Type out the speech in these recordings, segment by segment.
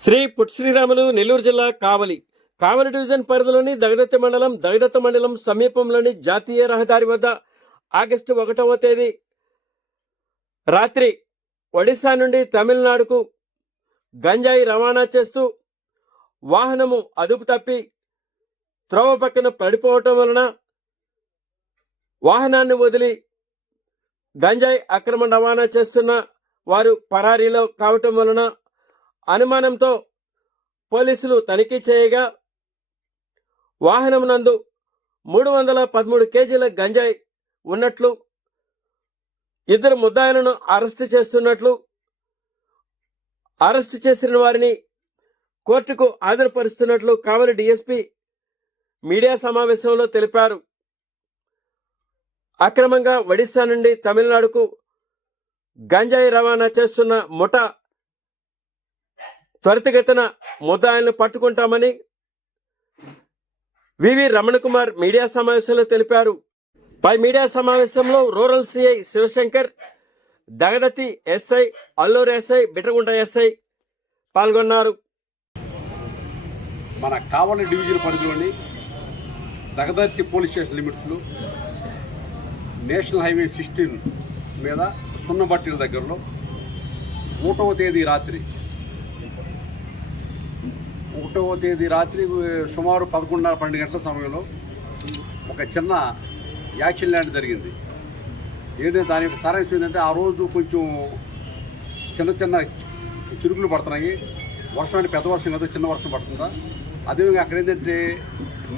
Shri put Sriramulu Nellore జిల్లా కావలి division పరిధిలోని దగదత్తి మండలం సమీపంలోని జాతీయ రహదారి వద్ద ఆగస్టు 1వ తేదీ రాత్రి ఒడిశా నుండి తమిళనాడుకు గంజాయి రవాణా చేస్తూ వాహనము అదుపు తప్పి త్రోవ పక్కన పడిపోవటం వలన వాహనాన్ని వదిలి గంజాయి అక్రమ రవాణా చేస్తున్న వారు పరారీలో కావటం వలన అనుమానంతో పోలీసులు తనిఖీ చేయగా వాహనం నందు 313 కేజీల గంజాయి ఉన్నట్లు, ఇద్దరు ముద్దాయిలను అరెస్టు చేసిన వారిని కోర్టుకు హాజరుపరుస్తున్నట్లు కావలి డీఎస్పీ మీడియా సమావేశంలో తెలిపారు. అక్రమంగా ఒడిశా నుండి తమిళనాడుకు గంజాయి రవాణా చేస్తున్న ముఠా త్వరితగతిన ముద్దాయిలను పట్టుకుంటామని వివి రమణకుమార్ మీడియా సమావేశంలో తెలిపారు. పై మీడియా సమావేశంలో rural CI Shivashankar, Dagadarthi SI, Allur SI, Bitragunta SI పాల్గొన్నారు. మన కావలి డివిజన్ పరిధిలోని దగదత్తి పోలీస్ స్టేషన్ లిమిట్స్లో నేషనల్ హైవే 16 మీద సున్నబట్టిల దగ్గరలో 1వ తేదీ రాత్రి సుమారు 11:30-12 గంటల సమయంలో ఒక చిన్న యాక్సిడెంట్ జరిగింది. ఏంటంటే దాని యొక్క సారాంశం ఏంటంటే, ఆ రోజు కొంచెం చిన్న చిరుకులు పడుతున్నాయి. వర్షం అంటే పెద్ద వర్షం కాదు, చిన్న వర్షం పడుతుందా. అదేవిధంగా అక్కడ ఏంటంటే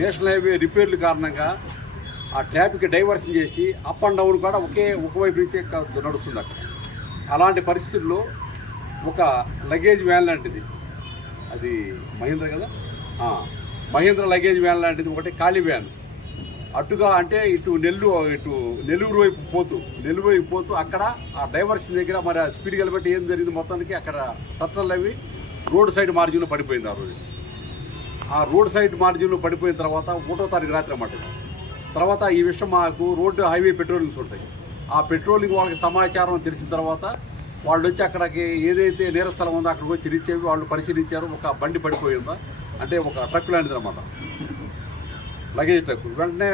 నేషనల్ హైవే రిపేర్ల కారణంగా ఆ ట్రాఫిక్ డైవర్షన్ చేసి అప్ అండ్ డౌన్ కూడా ఒకవైపు నుంచే నడుస్తుంది అక్కడ. అలాంటి పరిస్థితుల్లో ఒక లగేజ్ వ్యాన్ లాంటిది, అది మహీంద్ర కదా, మహీంద్ర లగేజ్ వ్యాన్ లాంటిది ఒకటి ఖాళీ వ్యాన్ అటుగా అంటే నెల్లూరు వైపు పోతూ అక్కడ ఆ డైవర్షన్ దగ్గర మరి స్పీడ్ కలిపి ఏం జరిగింది, మొత్తానికి అక్కడ టట్టర్లు అవి రోడ్ సైడ్ మార్జిన్లో పడిపోయింది. ఆ రోజు ఆ రోడ్ సైడ్ మార్జిన్లో పడిపోయిన తర్వాత 1వ తారీఖు రాత్రి అన్నమాట. తర్వాత ఈ విషయం మాకు రోడ్డు హైవే పెట్రోలింగ్స్ ఉంటాయి. ఆ పెట్రోలింగ్ వాళ్ళకి సమాచారం తెలిసిన తర్వాత వాళ్ళు వచ్చి అక్కడికి ఏదైతే నేరస్థలం ఉందో అక్కడికి వచ్చి రీచ్ అయ్యి వాళ్ళు పరిశీలించారు. ఒక బండి పడిపోయిందా అంటే ఒక ట్రక్ లాంటిది అనమాట, లగేజ్ ట్రక్. వెంటనే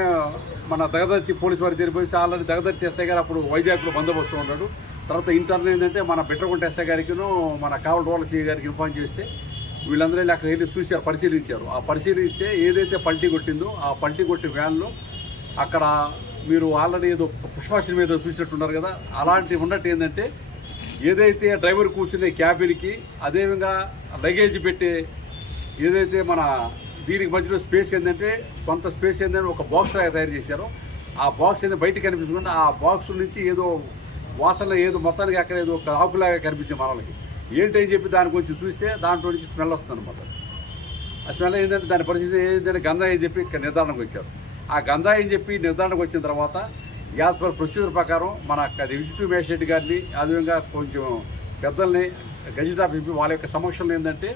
మన దగదత్తి పోలీసు వారికి తెలిపోయి ఆల్రెడీ దగదత్తి ఎస్ఐ గారు అప్పుడు వైజాగ్లో బందోబస్తు ఉన్నాడు. తర్వాత ఇంటర్నల్ ఏంటంటే మన బిట్రగుంట ఎస్ఐ గారికిను మన కావలి రూరల్ సిఐ గారికి ఇన్ఫార్మ్ చేస్తే వీళ్ళందరూ వెళ్ళి అక్కడ వెళ్ళి చూశారు, పరిశీలించారు. ఆ పరిశీలిస్తే ఏదైతే పల్టీ కొట్టిందో ఆ పల్టీ కొట్టి వ్యాన్లో అక్కడ మీరు ఆల్రెడీ ఏదో పుష్పాషన్ మీద చూసినట్టున్నారు కదా, అలాంటివి ఉన్నట్టు ఏంటంటే ఏదైతే డ్రైవర్ కూర్చునే క్యాబిన్కి అదేవిధంగా లగేజ్ పెట్టే ఏదైతే మన దీనికి మధ్యలో స్పేస్ ఏంటంటే కొంత స్పేస్ ఏంటంటే ఒక బాక్స్ లాగా తయారు చేశారు. ఆ బాక్స్ ఏంటంటే బయటకు కనిపిస్తుంది. ఆ బాక్స్ నుంచి ఏదో వాసన ఏదో మొత్తానికి అక్కడ ఏదో ఒక ఆకులాగా కనిపించింది మనకి. ఏంటని చెప్పి దాని కొంచెం చూస్తే దాంట్లో నుంచి స్మెల్ వస్తుంది అనమాట. ఆ స్మెల్ ఏంటంటే దాని పరిస్థితి ఏంటంటే గంజాయి అని చెప్పి ఇక్కడ నిర్ధారణకు వచ్చారు. ఆ గంజాయి అని చెప్పి నిర్ధారణకు వచ్చిన తర్వాత యాజ్ పర్ ప్రొసీజర్ ప్రకారం మన ఎగ్జిక్యూటివ్ మేజిస్ట్రేట్ గారిని అదేవిధంగా కొంచెం పెద్దల్ని గెజిట్ ఆఫ్ చెప్పి వాళ్ళ యొక్క సమక్షంలో ఏంటంటే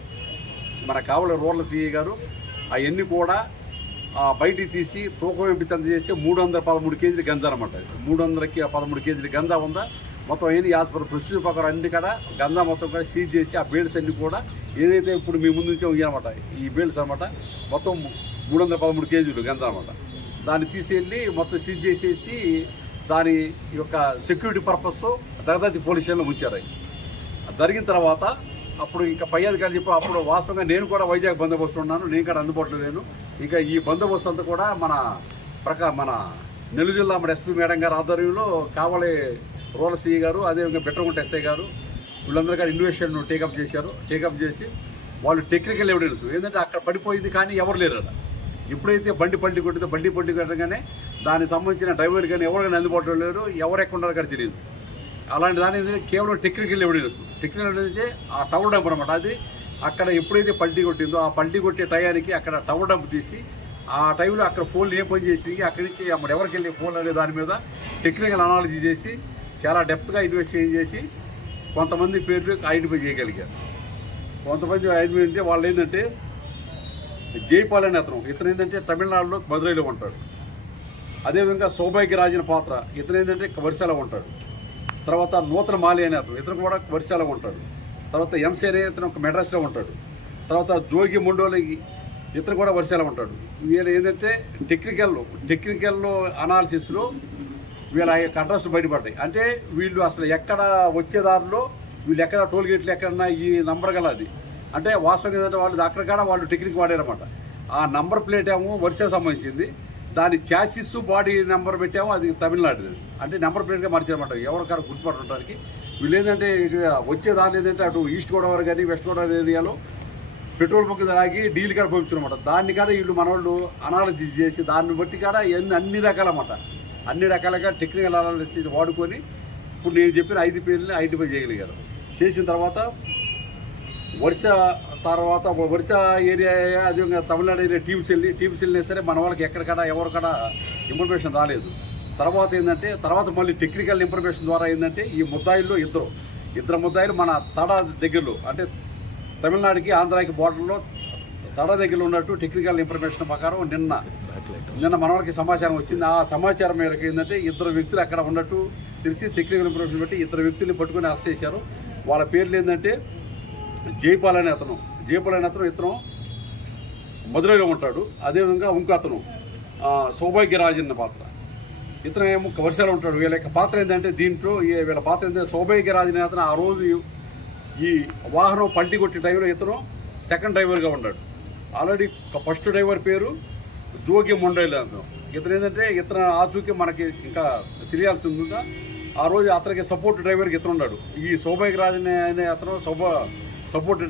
మన కావలి రూరల్ సిఐ గారు అవన్నీ కూడా బయటికి తీసి తూకం ఎంపి అందజేస్తే 313 కేజీల గంజా అనమాట. 313 కేజీల గంజా ఉందా మొత్తం అయ్యి యాజ్ పర్ ప్రొసీజర్ ప్రకారం అన్ని కూడా గంజా మొత్తం కూడా సీజ్ చేసి ఆ బేల్స్ అన్ని కూడా ఏదైతే ఇప్పుడు మీ ముందు నుంచే అనమాట ఈ బేల్స్ అనమాట మొత్తం 313 కేజీలు గంజా అనమాట. దాన్ని తీసేళ్ళి మొత్తం సీజ్ చేసేసి దాని యొక్క సెక్యూరిటీ పర్పస్ దగదత్తి పోలీస్ స్టేషన్లో ఉంచారు. జరిగిన తర్వాత అప్పుడు ఇంకా పై అధికారులు చెప్పి అప్పుడు వాస్తవంగా నేను కూడా వైజాగ్ బందోబస్తు ఉన్నాను, నేను కూడా అందుబాటులో లేను. ఇంకా ఈ బందోబస్తు అంతా కూడా మన నెల్లూరు జిల్లా మన ఎస్పీ మేడం గారు ఆధ్వర్యంలో కావలి రూరల్ సిఐ గారు అదేవిధంగా బిట్రగుంట ఎస్ఐ గారు వీళ్ళందరూ కూడా ఇన్వెస్టిగేషన్ టేకప్ చేసి వాళ్ళు టెక్నికల్ ఎవిడెన్స్ ఏంటంటే అక్కడ పడిపోయింది కానీ ఎవరు లేరు అక్కడ. ఎప్పుడైతే బండి కొట్టగానే దానికి సంబంధించిన డ్రైవర్ కానీ ఎవరు కానీ అందుబాటులో లేరు, ఎవరు ఎక్కడ ఉన్నారో కానీ తెలియదు. అలాంటి దాని కేవలం టెక్నికల్ ఎవిడెన్స్ అంటే ఆ టవర్ డంప్ అనమాట. అది అక్కడ ఎప్పుడైతే పల్టీ కొట్టిందో ఆ పల్టీ కొట్టే టయానికి అక్కడ టవర్ డంప్ తీసి ఆ టైంలో అక్కడ ఫోన్లు ఏం పని చేసి అక్కడి నుంచి అప్పుడు ఎవరికి వెళ్ళి ఫోన్ అనే దాని మీద టెక్నికల్ అనాలిసిస్ చేసి చాలా డెప్త్గా ఇన్వెస్టిగేషన్ చేసి కొంతమంది పేర్లు ఐడెంటిఫై చేయగలిగారు. కొంతమంది ఐడెంటిఫై అంటే వాళ్ళు ఏంటంటే జైపాల్ అనే ఇతను ఏంటంటే తమిళనాడులో మదురైలో ఉంటాడు. అదేవిధంగా సౌభాగ్యరాజన పాత్ర ఇతను ఏంటంటే వరిసాలో ఉంటాడు. తర్వాత నూతన మాలి అనే ఇతను కూడా వరిసాలో ఉంటాడు. తర్వాత ఎంసీ అనే ఇతను ఒక మెడ్రాస్లో ఉంటాడు. తర్వాత జోగి మొండోలకి ఇతను కూడా వర్షాలు ఉంటాడు. వీళ్ళు ఏంటంటే టెక్నికల్ అనాలిసిస్లో వీళ్ళ యొక్క అడ్రస్ బయటపడ్డాయి. అంటే వీళ్ళు అసలు ఎక్కడ వచ్చేదారిలో వీళ్ళు ఎక్కడ టోల్ గేట్లు ఎక్కడన్నా ఈ నంబర్ గల అది అంటే వాస్తవంగా ఏంటంటే వాళ్ళు అక్కడికాడ వాళ్ళు టెక్నిక్ వాడారన్నమాట. ఆ నంబర్ ప్లేట్ ఏమో వర్షాకు సంబంధించింది, దాని చాసిస్ బాడీ నెంబర్ పెట్టామో అది తమిళనాడు. అంటే నెంబర్ ప్లేట్గా మార్చారన్నమాట ఎవరికాడ గుర్తుపట్టడానికి. వీళ్ళు ఏంటంటే వచ్చేదాన్ని ఏంటంటే అటు ఈస్ట్ గోదావరి కానీ వెస్ట్ గోదావరి ఏరియాలో పెట్రోల్ బంక్ తాగి డీల్ కాడ పంపించారన్నమాట. దాన్ని కాడ వీళ్ళు మనవాళ్ళు అనాలిసిస్ చేసి దాన్ని బట్టి కాడ అన్ని రకాలన్నమాట, అన్ని రకాలుగా టెక్నికల్ అనాలిసిస్ వాడుకొని ఇప్పుడు నేను చెప్పిన 5 పేర్లని ఐడెంటిఫై చేయగలిగారు. చేసిన తర్వాత వర్ష ఏరియా అదేవిధంగా తమిళనాడు ఏరియా టీమ్స్ వెళ్ళినా సరే మన వాళ్ళకి ఎక్కడికడ ఎవరికడ ఇన్ఫర్మేషన్ రాలేదు. తర్వాత ఏంటంటే మళ్ళీ టెక్నికల్ ఇన్ఫర్మేషన్ ద్వారా ఏంటంటే ఈ ముద్దాయిల్లో ఇద్దరు ముద్దాయిలు మన తడ దగ్గరలో అంటే తమిళనాడుకి ఆంధ్రాకి బోర్డర్లో తడ దగ్గరలో ఉన్నట్టు టెక్నికల్ ఇన్ఫర్మేషన్ ప్రకారం నిన్న మన వాళ్ళకి సమాచారం వచ్చింది. ఆ సమాచారం మేరకు ఏంటంటే 2 వ్యక్తులు అక్కడ ఉన్నట్టు తెలిసి టెక్నికల్ ఇన్ఫర్మేషన్ బట్టి 2 వ్యక్తుల్ని పట్టుకొని అరెస్ట్ చేశారు. వాళ్ళ పేర్లు ఏంటంటే జైపాల్ అనే అతను ఇతను మధురైలో ఉంటాడు. అదేవిధంగా ఇంకో అతను సౌభాగ్యరాజ్ అన్న పాత్ర, ఇతను ఏమో వర్షాలు ఉంటాడు. వీళ్ళ యొక్క పాత్ర ఏంటంటే దీంట్లో వీళ్ళ పాత్ర ఏంటంటే సౌభాగ్యరాజ్ అనే అతను ఆ రోజు ఈ వాహనం పల్టీ కొట్టి డ్రైవర్ ఇతను సెకండ్ డ్రైవర్గా ఉన్నాడు. ఆల్రెడీ ఫస్ట్ డ్రైవర్ పేరు జోగి మొండోలి అతను. ఇతను ఆచూకీ మనకి ఇంకా తెలియాల్సి ఉందా. ఆ రోజు అతనికి సపోర్ట్ డ్రైవర్కి ఇతను ఉన్నాడు. ఈ సౌభాగ్యరాజ్ అనే అతను సపోర్ట్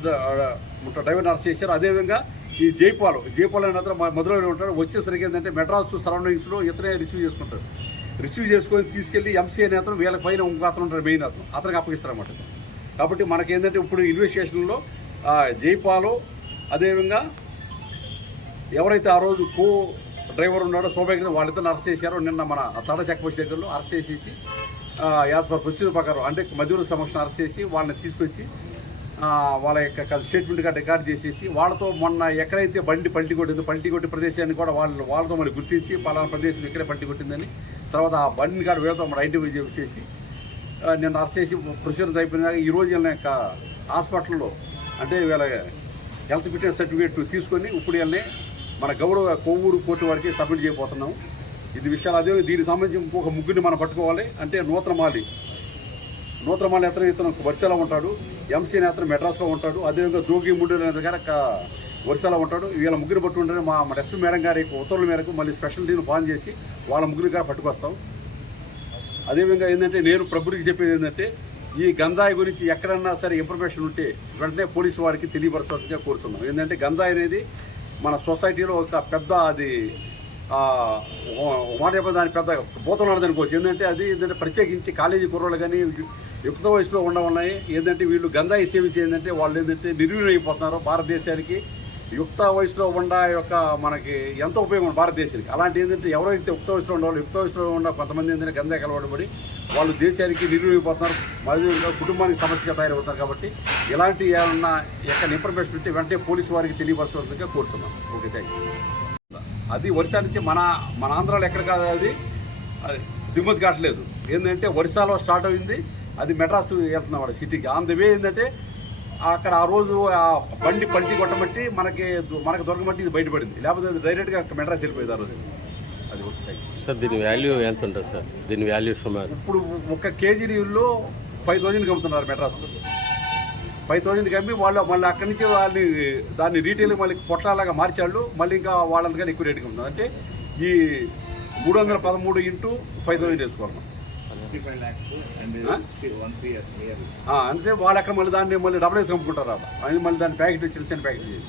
డ్రైవర్ని అరెస్ట్ చేశారు. అదేవిధంగా ఈ జైపాల్ అనే అతను మధురైలో ఉంటాడు. వచ్చేసరికి ఏంటంటే మెడ్రాస్ సరౌండింగ్స్లో ఇతనే రిసీవ్ చేసుకొని తీసుకెళ్ళి ఎంసీ అనే అతను వీళ్ళ పైన ఇంకో అతను ఉంటాడు, మెయిన్ అతనికి అప్పగిస్తారన్నమాట. కాబట్టి మనకేంటంటే ఇప్పుడు ఇన్వెస్టిగేషన్లో జైపాల్ అదేవిధంగా ఎవరైతే ఆ రోజు కో డ్రైవర్ ఉన్నాడో సౌభాగ్య వాళ్ళిద్దరిని అరెస్ట్ చేశారో నిన్న మన తడ చెక్ పోస్ట్ దగ్గరలో అరెస్ట్ చేసేసి యాజ్ పర్ ప్రొసీజర్ ప్రకారం అంటే మధ్యవర్తి సమక్షం అరెస్ట్ చేసి వాళ్ళని తీసుకొచ్చి వాళ్ళ యొక్క స్టేట్మెంట్ రికార్డ్ చేసేసి వాళ్ళతో మొన్న ఎక్కడైతే బండి పల్టీ కొట్టిన ప్రదేశాన్ని కూడా వాళ్ళతో మరి గుర్తించి పలానా ప్రదేశం ఇక్కడే పల్టీ కొట్టిందని తర్వాత ఆ బండిని కాడ వీళ్ళతో మరి ఐడెంటిఫై చేసి నిన్న అరెస్ట్ చేసి ప్రొసీజర్ అయిపోయినాక ఈరోజు వీళ్ళ యొక్క హాస్పిటల్లో అంటే వీళ్ళ హెల్త్ ఫిట్నెస్ సర్టిఫికేట్ తీసుకొని ఇప్పుడు వీళ్ళని మన గౌరవ కొవ్వూరు కోర్టు వారికి సబ్మిట్ చేయబోతున్నాము. ఇది విషయాలు అదే దీనికి సంబంధించి ఇంకొక ముగ్గురిని మనం పట్టుకోవాలి. అంటే నూతనమాలి ఇతను వర్షాలో ఉంటాడు, ఎంసీ అతను మెడ్రాస్లో ఉంటాడు, అదేవిధంగా జోగి ముండోలి అనే గారు వర్షాలో ఉంటాడు. వీళ్ళ ముగ్గురు పట్టుకుంటే మా ఎస్పీ మేడం గారి ఉత్తర్వుల మేరకు మళ్ళీ స్పెషల్ టీమ్ ఫాన్ చేసి వాళ్ళ ముగ్గురు కూడా పట్టుకొస్తాం. అదేవిధంగా ఏంటంటే నేను ప్రభుత్వకి చెప్పేది ఏంటంటే ఈ గంజాయి గురించి ఎక్కడన్నా సరే ఇన్ఫర్మేషన్ ఉంటే వెంటనే పోలీసు వారికి తెలియపరచాల్సిందిగా కోరుతున్నాం. ఏంటంటే గంజాయి అనేది మన సొసైటీలో ఒక పెద్ద అది మాట చెప్పిన దాని పెద్ద భూతం అనుకోవచ్చు. ఏంటంటే ప్రత్యేకించి కాలేజీ కుర్రోళ్ళు కానీ యుక్త వయసులో ఉన్నాయి. ఏంటంటే వీళ్ళు గంజాయి సేవించి ఏంటంటే వాళ్ళు ఏంటంటే నిర్వీర్యం అయిపోతున్నారు. భారతదేశానికి యుక్త వయసులో యొక్క మనకి ఎంతో ఉపయోగం భారతదేశానికి. అలాంటి ఏంటంటే ఎవరైతే యుక్త వయసులో ఉన్న కొంతమంది ఏంటంటే గంజాయికి అలవాటు పడి వాళ్ళు దేశానికి నిర్వీర్యమైపోతున్నారు, మరియు కుటుంబానికి సమస్యగా తయారవుతారు. కాబట్టి ఇలాంటి ఏమన్నా ఎక్కడ ఇన్ఫర్మేషన్ ఉంటే వెంటనే పోలీసు వారికి తెలియపరచవలసిందిగా కోరుతున్నాం. Okay, thank you. అది ఒరిస్సా నుంచి మన ఆంధ్రాలో ఎక్కడ కాదు అది దిగుమతి కావట్లేదు. ఏంటంటే ఒరిస్సాలో స్టార్ట్ అయింది, అది మెడ్రాస్ వెళ్తున్నాం వాడు సిటీకి. ఆన్ ద వే ఏంటంటే అక్కడ ఆ రోజు ఆ బండి పల్టీ కొట్టబట్టి మనకు దొరకబట్టి ఇది బయటపడింది. లేకపోతే అది డైరెక్ట్గా మెడ్రాస్ వెళ్ళిపోయింది ఆ రోజు. అది ఓకే సార్. దీని వాల్యూ ఎంత ఉంటుంది సార్? దీని వాల్యూ సుమారు ఇప్పుడు 1 కేజీ నీళ్ళు 5,000 అమ్ముతున్నారు మెడ్రాస్లో. 5,000 అమ్మి వాళ్ళు మళ్ళీ అక్కడి నుంచి దాన్ని రీటైల్ మళ్ళీ పొట్లాలాగా మార్చాళ్ళు. మళ్ళీ ఇంకా వాళ్ళంతకన్నా ఎక్కువ రేటుగా ఉంటుంది. అంటే ఈ 313 ఇంటూ 5,000 వేసుకోవాలి. అంటే వాళ్ళు అక్కడ మళ్ళీ దాన్ని డబ్బులు వేసి అమ్ముకుంటారు. మళ్ళీ దాన్ని ప్యాకెట్ చిన్న ప్యాకెట్ చేసి